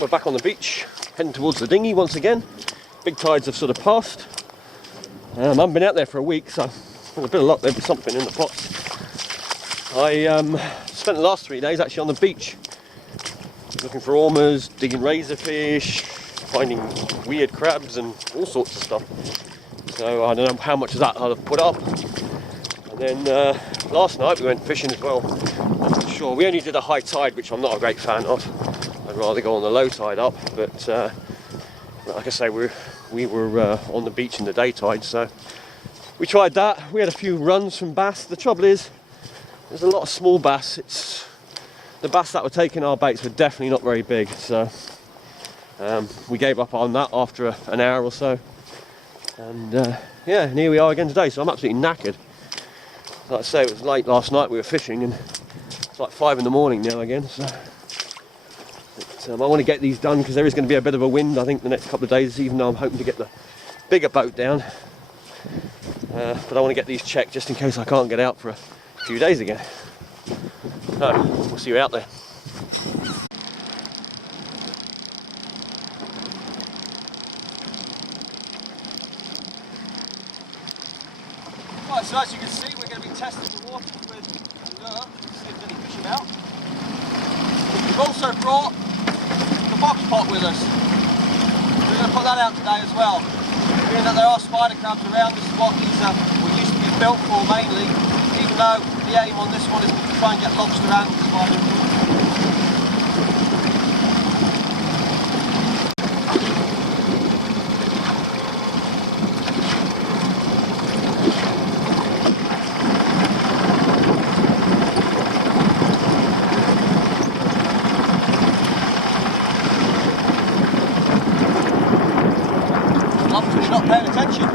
we're back on the beach, heading towards the dinghy once again. Big tides have sort of passed. I haven't been out there for a week, so with a bit of luck there'll be something in the pots. I spent the last 3 days actually on the beach, looking for ormers, digging razorfish, finding weird crabs and all sorts of stuff. So I don't know how much of that I'll have put up. And then last night we went fishing as well. Sure, we only did a high tide, which I'm not a great fan of. I'd rather go on the low tide up, but like I say, we were on the beach in the day tide, so we tried that. We had a few runs from bass. The trouble is, there's a lot of small bass. The bass that were taking our baits were definitely not very big, so we gave up on that after an hour or so. And yeah, and here we are again today, so I'm absolutely knackered. Like I say, it was late last night we were fishing, and it's like 5 in the morning now again, so I want to get these done because there is going to be a bit of a wind, I think, the next couple of days, even though I'm hoping to get the bigger boat down. But I want to get these checked just in case I can't get out for a few days again. So, we'll see you out there. Right, so as you can see, we're going to be testing the water with a lure to see if there's any fish about. We've also brought the box pot with us. We're going to put that out today as well. Being that there are spider crabs around, this is what these were used to be built for mainly, even though the aim on this one is to try and get lobster and spider. Lobster's not paying attention.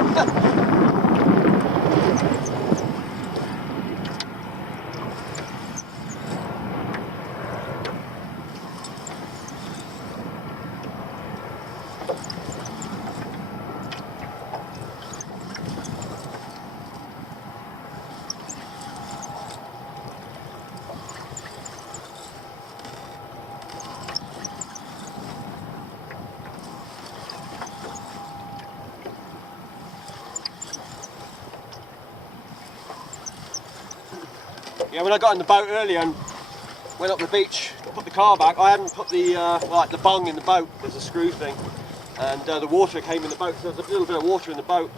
Yeah, when I got in the boat earlier and went up the beach to put the car back, I hadn't put the like the bung in the boat. There's a screw thing, and the water came in the boat. So there's a little bit of water in the boat.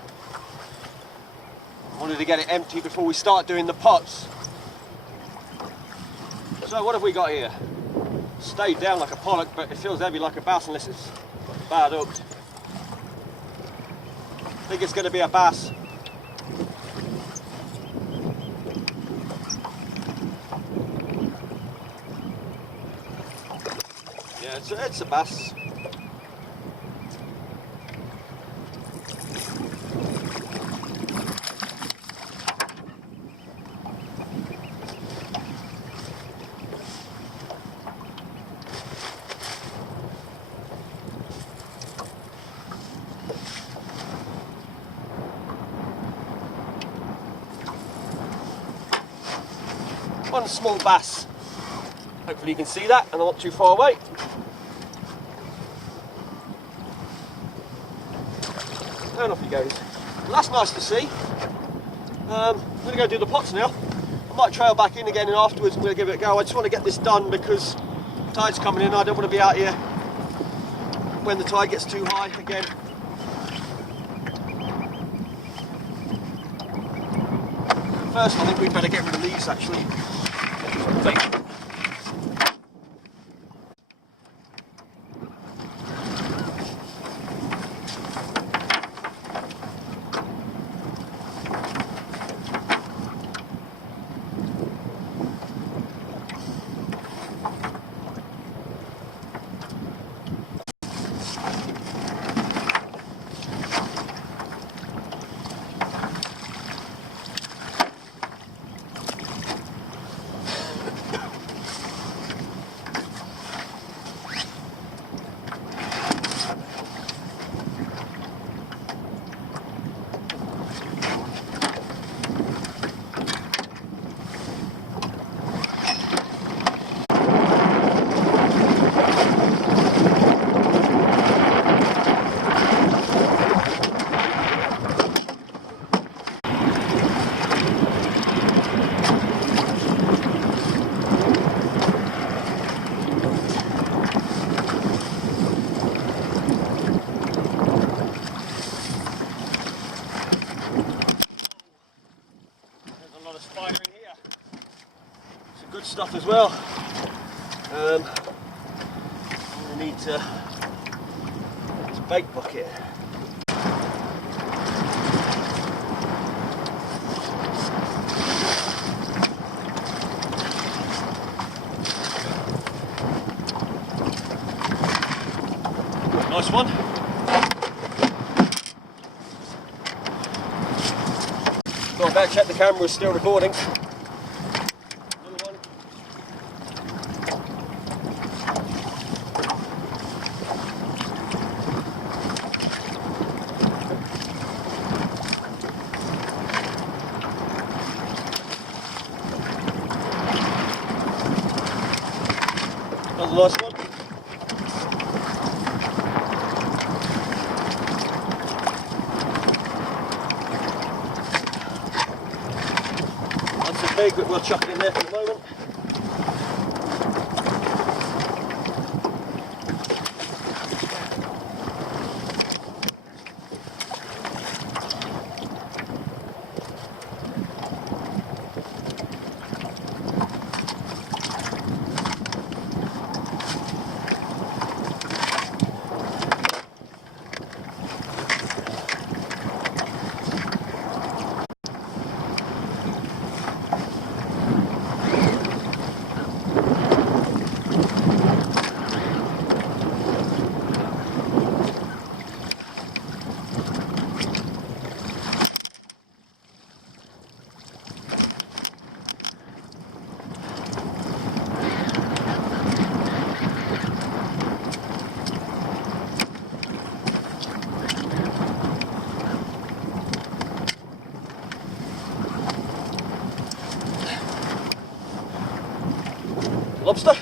I wanted to get it empty before we start doing the pots. So what have we got here? Stayed down like a pollock, but it feels heavy like a bass unless it's bad hooked. I think it's going to be a bass. Yeah, it's a bass. One small bass. Hopefully you can see that and I'm not too far away. And off he goes. Well, that's nice to see. I'm going to go do the pots now. I might trail back in again and afterwards I'm going to give it a go. I just want to get this done because the tide's coming in. I don't want to be out here when the tide gets too high again. First, I think we'd better get rid of these actually. good stuff as well. We need this bait bucket. Nice one. Thought I better check the camera is still recording. Little one. Another nice one. Big, but we'll chuck it in there for the moment. Lobster.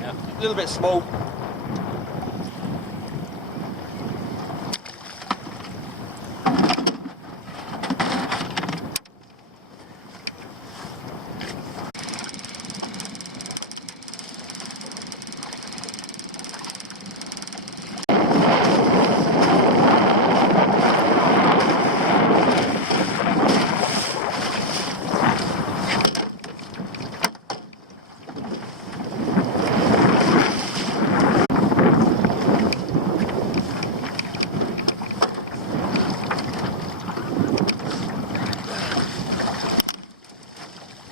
Yeah, a little bit small.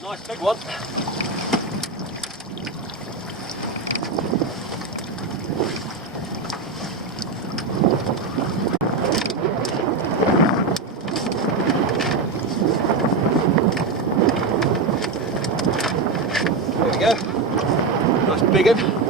Nice big one. There we go. Nice big one.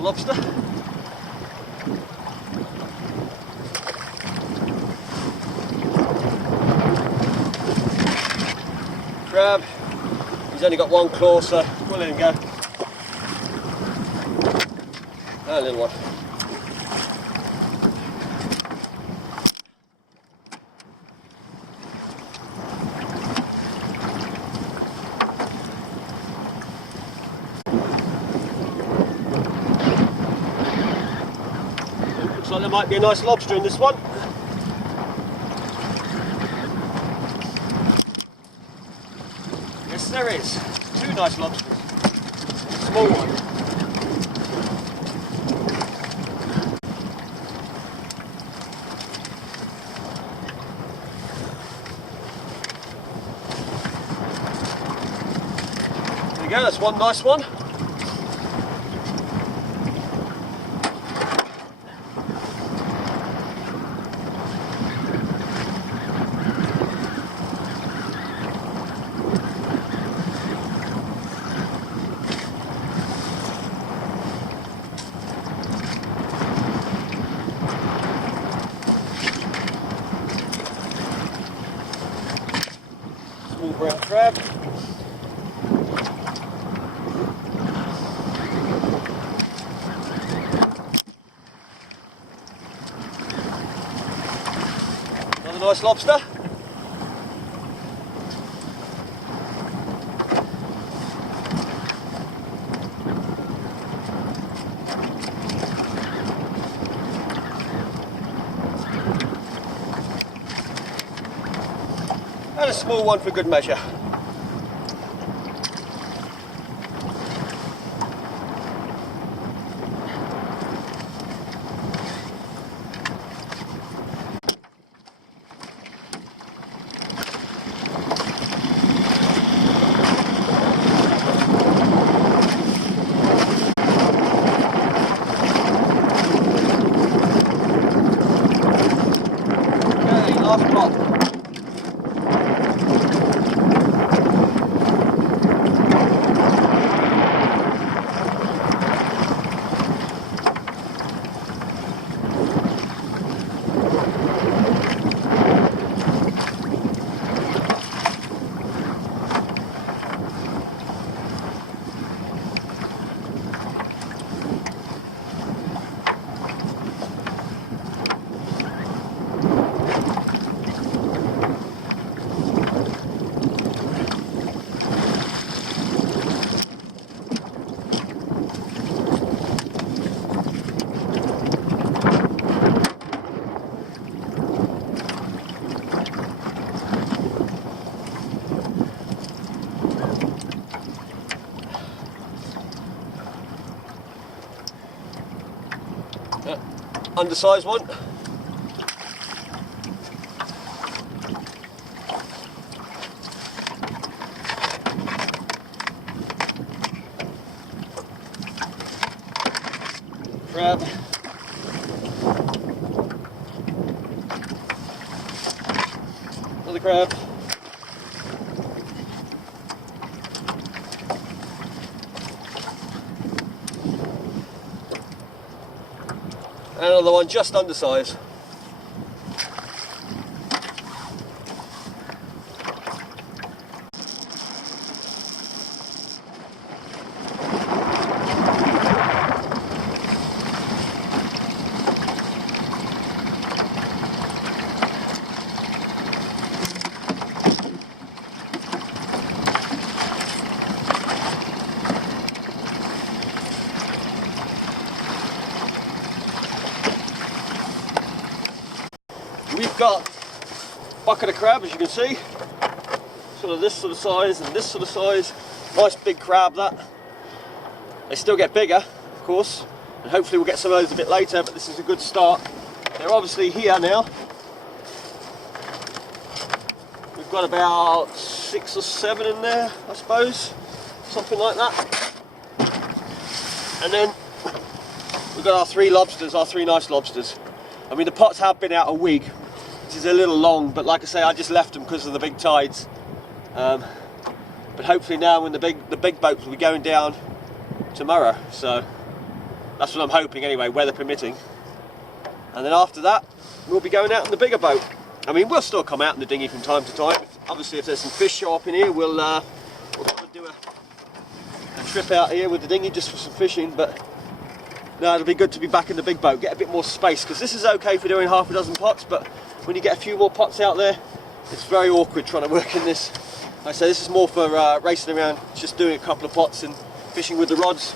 Lobster. Crab. He's only got one claw, so we'll let him go. Ah, little one. Looks like there might be a nice lobster in this one. Yes, there is. Two nice lobsters. Small one. There you go, that's one nice one. Small brown crab. Another nice lobster. And a small one for good measure. Okay, last pot. Undersized one. Crab. Another crab. And another one just undersized. We've got a bucket of crab, as you can see, sort of this sort of size and this sort of size. Nice big crab that. They still get bigger, of course, and hopefully we'll get some of those a bit later, but this is a good start. They're obviously here now. We've got about 6 or 7 in there, I suppose, something like that. And then we've got our 3 lobsters, our 3 nice lobsters. I mean, the pots have been out a week, which is a little long, but like I say, I just left them because of the big tides. But hopefully now when the big boats will be going down tomorrow, so that's what I'm hoping anyway, weather permitting. And then after that, we'll be going out in the bigger boat. I mean, we'll still come out in the dinghy from time to time. Obviously, if there's some fish show up in here, we'll do a trip out here with the dinghy just for some fishing. But no, it'll be good to be back in the big boat, get a bit more space, because this is okay for doing half a dozen pots, but when you get a few more pots out there, it's very awkward trying to work in this. Like I say, this is more for racing around, just doing a couple of pots and fishing with the rods.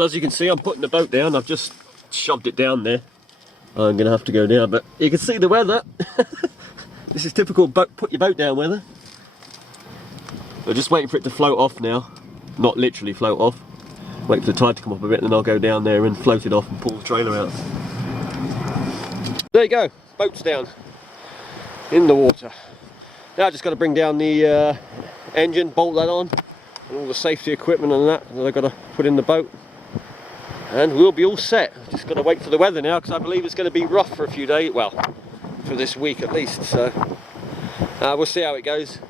So as you can see, I'm putting the boat down. I've just shoved it down there. I'm going to have to go down, but you can see the weather. This is typical put your boat down weather. We're just waiting for it to float off now. Not literally float off. Wait for the tide to come up a bit, and then I'll go down there and float it off and pull the trailer out. There you go, boat's down in the water. Now I've just got to bring down the engine, bolt that on, and all the safety equipment and that I've got to put in the boat. And we'll be all set. Just got to wait for the weather now, because I believe it's going to be rough for a few days. Well, for this week at least. So we'll see how it goes.